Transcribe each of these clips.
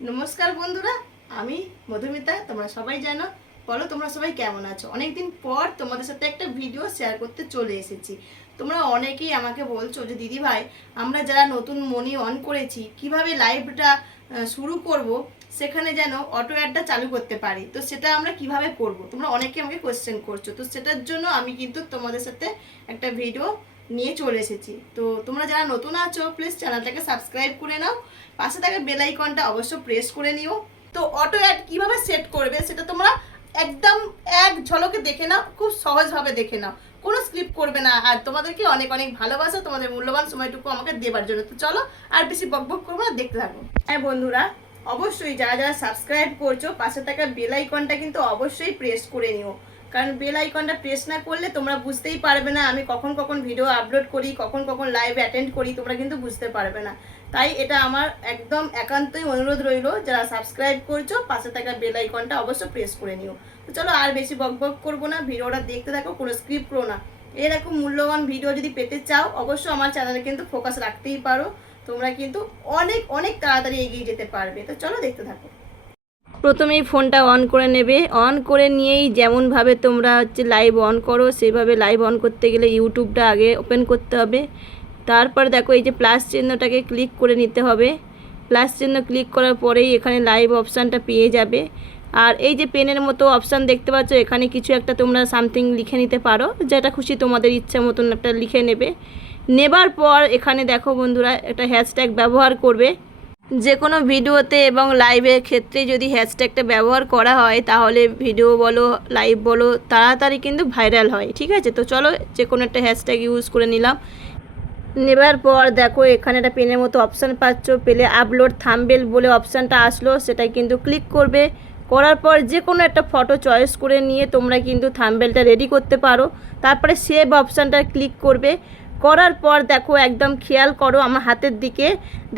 নমস্কার বন্ধুরা, আমি মধুমিতা। তোমরা সবাই জানো, বলো তোমরা সবাই কেমন আছো। অনেকদিন পর তোমাদের সাথে একটা ভিডিও শেয়ার করতে চলে এসেছি। তোমরা অনেকেই আমাকে বলছো যে দিদি ভাই, আমরা যারা নতুন মনি অন করেছি কিভাবে লাইভটা শুরু করব, সেখানে যেন অটো অ্যাডটা চালু করতে পারি। তো সেটা আমরা কিভাবে করব, তোমরা অনেকে আমাকে কোয়েশ্চেন করছো। তো সেটার জন্য আমি কিন্তু তোমাদের সাথে একটা ভিডিও নিয়ে চলে এসেছি। তো তোমরা যারা নতুন আছো প্লিজ চ্যানেলটাকে সাবস্ক্রাইব করে নাও, পাশে থাকা বেল আইকনটা অবশ্য প্রেস করে নিও। তো অটো অ্যাড কিভাবে সেট করবে সেটা তোমরা একদম এক ঝলকে দেখে নাও, খুব সহজভাবে দেখে নাও, কোনো স্ক্রিপ্ট করবে না। আর তোমাদেরকে অনেক অনেক ভালোবাসা তোমাদের মূল্যবান সময়টুকু আমাকে দেবার জন্য। তো চলো আর বেশি বকবক করবো না, দেখতে থাকো। হ্যাঁ বন্ধুরা, অবশ্যই যারা যারা সাবস্ক্রাইব করছো পাশে থাকা বেল আইকনটা কিন্তু অবশ্যই প্রেস করে নিও। কারণ বেল আইকনটা প্রেস না করলে তোমরা বুঝতেই পারবে না আমি কখন কখন ভিডিও আপলোড করি, কখন কখন লাইভ অ্যাটেন্ড করি, তোমরা কিন্তু বুঝতে পারবে না। তাই এটা আমার একদম একান্তই অনুরোধ রইল, যারা সাবস্ক্রাইব করছো পাশে থাকা বেল আইকনটা অবশ্যই প্রেস করে নিও। তো চলো আর বেশি বকবক করবো না, ভিডিওটা দেখতে থাকো, কোনো স্ক্রিপ্ট করো না। এরকম মূল্যবান ভিডিও যদি পেতে চাও অবশ্যই আমার চ্যানেলে কিন্তু ফোকাস রাখতেই পারো, তোমরা কিন্তু অনেক অনেক তাড়াতাড়ি এগিয়ে যেতে পারবে। তো চলো দেখতে থাকো। প্রথমেই ফোনটা অন করে নেবে, অন করে নিয়েই যেমনভাবে তোমরা লাইভ অন করো সেইভাবে লাইভ অন করতে গেলে ইউটিউবটা আগে ওপেন করতে হবে। তারপর দেখো এই যে প্লাস চিহ্নটাকে ক্লিক করে নিতে হবে। প্লাস চিহ্ন ক্লিক করার পরেই এখানে লাইভ অপশানটা পেয়ে যাবে। আর এই যে পেনের মতো অপশান দেখতে পাচ্ছ, এখানে কিছু একটা তোমরা সামথিং লিখে নিতে পারো, যেটা খুশি তোমাদের ইচ্ছা মতন একটা লিখে নেবে। নেবার পর এখানে দেখো বন্ধুরা একটা হ্যাশট্যাগ ব্যবহার করবে। যে কোনো ভিডিওতে এবং লাইভের ক্ষেত্রে যদি হ্যাশট্যাগটা ব্যবহার করা হয় তাহলে ভিডিও বলো লাইভ বলো তাড়াতাড়ি কিন্তু ভাইরাল হয়। ঠিক আছে, তো চলো যে কোনো একটা হ্যাশট্যাগ ইউজ করে নিলাম। নেবার পর দেখো এখানে একটা পেনের মতো অপশান পাচ্ছ, পেলে আপলোড থাম্বনেল বলে অপশানটা আসলো, সেটা কিন্তু ক্লিক করবে। করার পর যে কোনো একটা ফটো চয়েস করে নিয়ে তোমরা কিন্তু থাম্বনেলটা রেডি করতে পারো। তারপরে সেভ অপশানটা ক্লিক করবে। করার পর দেখো একদম খেয়াল করো আমার হাতের দিকে,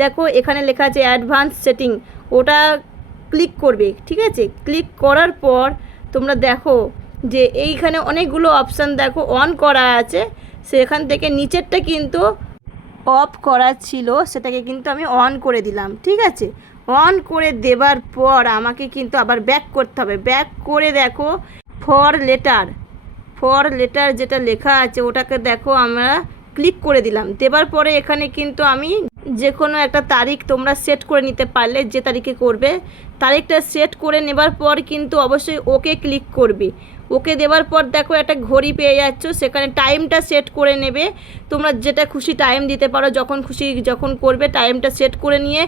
দেখো এখানে লেখা আছে অ্যাডভান্স সেটিং, ওটা ক্লিক করবে। ঠিক আছে, ক্লিক করার পর তোমরা দেখো যে এইখানে অনেকগুলো অপশান দেখো অন করা আছে, সেখান থেকে নিচেরটা কিন্তু অফ করা ছিল, সেটাকে কিন্তু আমি অন করে দিলাম। ঠিক আছে, অন করে দেবার পর আমাকে কিন্তু আবার ব্যাক করতে হবে। ব্যাক করে দেখো ফর লেটার যেটা লেখা আছে ওটাকে দেখো আমরা ক্লিক করে দিলাম। দেবার পরে এখানে কিন্তু আমি যে কোনো একটা তারিখ তোমরা সেট করে নিতে পারলে, যে তারিখে করবে তারিখটা সেট করে নেবার পর কিন্তু অবশ্যই ওকে ক্লিক করবে। ওকে দেওয়ার পর দেখো একটা ঘড়ি পেয়ে যাচ্ছ, সেখানে টাইমটা সেট করে নেবে। তোমরা যেটা খুশি টাইম দিতে পারো, যখন খুশি যখন করবে টাইমটা সেট করে নিয়ে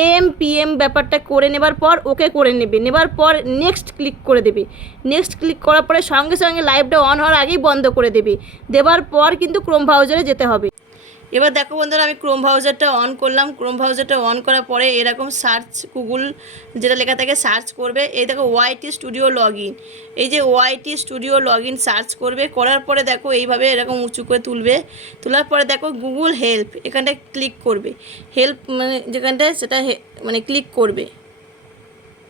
AM PM ব্যাপারটা করে নেবার পর ওকে করে নেবে। নেবার পর নেক্সট ক্লিক করে দেবে। নেক্সট ক্লিক করার পরে সঙ্গে সঙ্গে লাইভটা অন হওয়ার আগেই বন্ধ করে দেবে। দেওয়ার পর কিন্তু ক্রোম ব্রাউজারে যেতে হবে। এবার দেখো বন্ধুরা, আমি ক্রোম ব্রাউজারটা অন করলাম। ক্রোম ব্রাউজারটা অন করার পরে এরকম সার্চ, গুগল যেটা লেখা থাকে সার্চ করবে। এই দেখো ওয়াইটি স্টুডিও লগ ইন, এই যে YT studio log in search করবে। করার পরে দেখো এইভাবে এরকম উঁচু করে তুলবে। তোলার পরে দেখো গুগল হেল্প, এখানটায় ক্লিক করবে। হেল্প মানে যেখানটায় সেটা মানে ক্লিক করবে।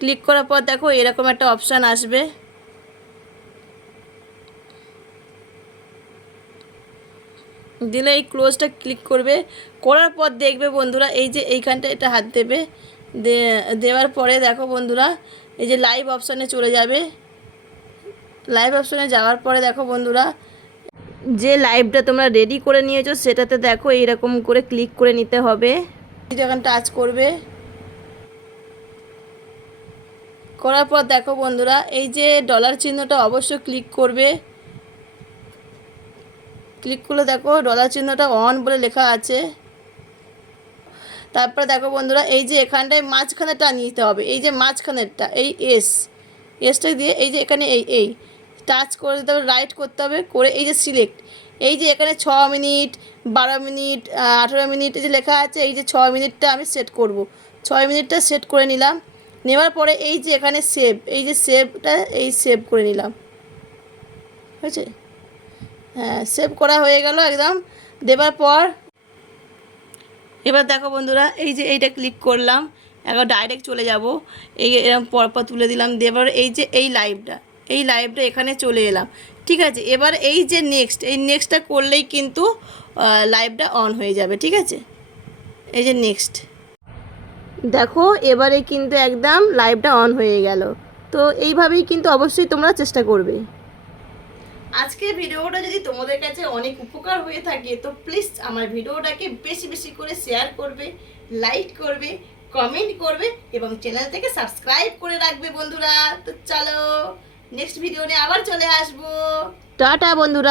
ক্লিক করার পর দেখো এরকম একটা অপশান আসবে। দিলে এই ক্লোজটা ক্লিক করবে। করার পর দেখবে বন্ধুরা এই যে এইখানটা এটা হাত দেবে। দেওয়ার পরে দেখো বন্ধুরা এই যে লাইভ অপশানে চলে যাবে। লাইভ অপশানে যাওয়ার পরে দেখো বন্ধুরা যে লাইভটা তোমরা রেডি করে নিয়েছো সেটাতে দেখো এইরকম করে ক্লিক করে নিতে হবে। যখন টাচ করবে, করার পর দেখো বন্ধুরা এই যে ডলার চিহ্নটা অবশ্যই ক্লিক করবে। ক্লিক করলে দেখো ডলার চিহ্নটা অন বলে লেখা আছে। তারপরে দেখো বন্ধুরা এই যে এখানটায় মাঝখানেটা নিতে হবে, এই যে মাঝখানেরটা এই এসটা দিয়ে এই যে এখানে এই টাচ করে দিতে হবে, রাইট করতে হবে। করে এই যে সিলেক্ট, এই যে এখানে 6 মিনিট 12 মিনিট 18 মিনিট এই যে লেখা আছে, এই যে 6 মিনিটটা আমি সেট করব। 6 মিনিটটা সেট করে নিলাম। নেওয়ার পরে এই যে এখানে সেভ, এই যে সেভটা এই সেভ করে নিলাম। হয়েছে? হ্যাঁ, সেভ করা হয়ে গেল একদম। দেবার পর এবার দেখো বন্ধুরা এই যে এইটা ক্লিক করলাম, একবার ডাইরেক্ট চলে যাব। এই এরকম পরপর তুলে দিলাম। দেবার এই যে এই লাইভটা এখানে চলে এলাম। ঠিক আছে, এবার এই যে এই নেক্সটটা করলেই কিন্তু লাইভটা অন হয়ে যাবে। ঠিক আছে, এই যে নেক্সট দেখো এবারে কিন্তু একদম লাইভটা অন হয়ে গেল। তো এইভাবেই কিন্তু অবশ্যই তোমরা চেষ্টা করবে। আজকে ভিডিওটা যদি তোমাদের কাছে অনেক উপকার হয়ে থাকে তো প্লিজ আমার ভিডিওটাকে বেশি বেশি করে শেয়ার করবে, লাইক করবে, কমেন্ট করবে এবং চ্যানেলটাকে সাবস্ক্রাইব করে রাখবে বন্ধুরা। তো চলো নেক্সট ভিডিও নিয়ে আবার চলে আসবো। টাটা বন্ধুরা।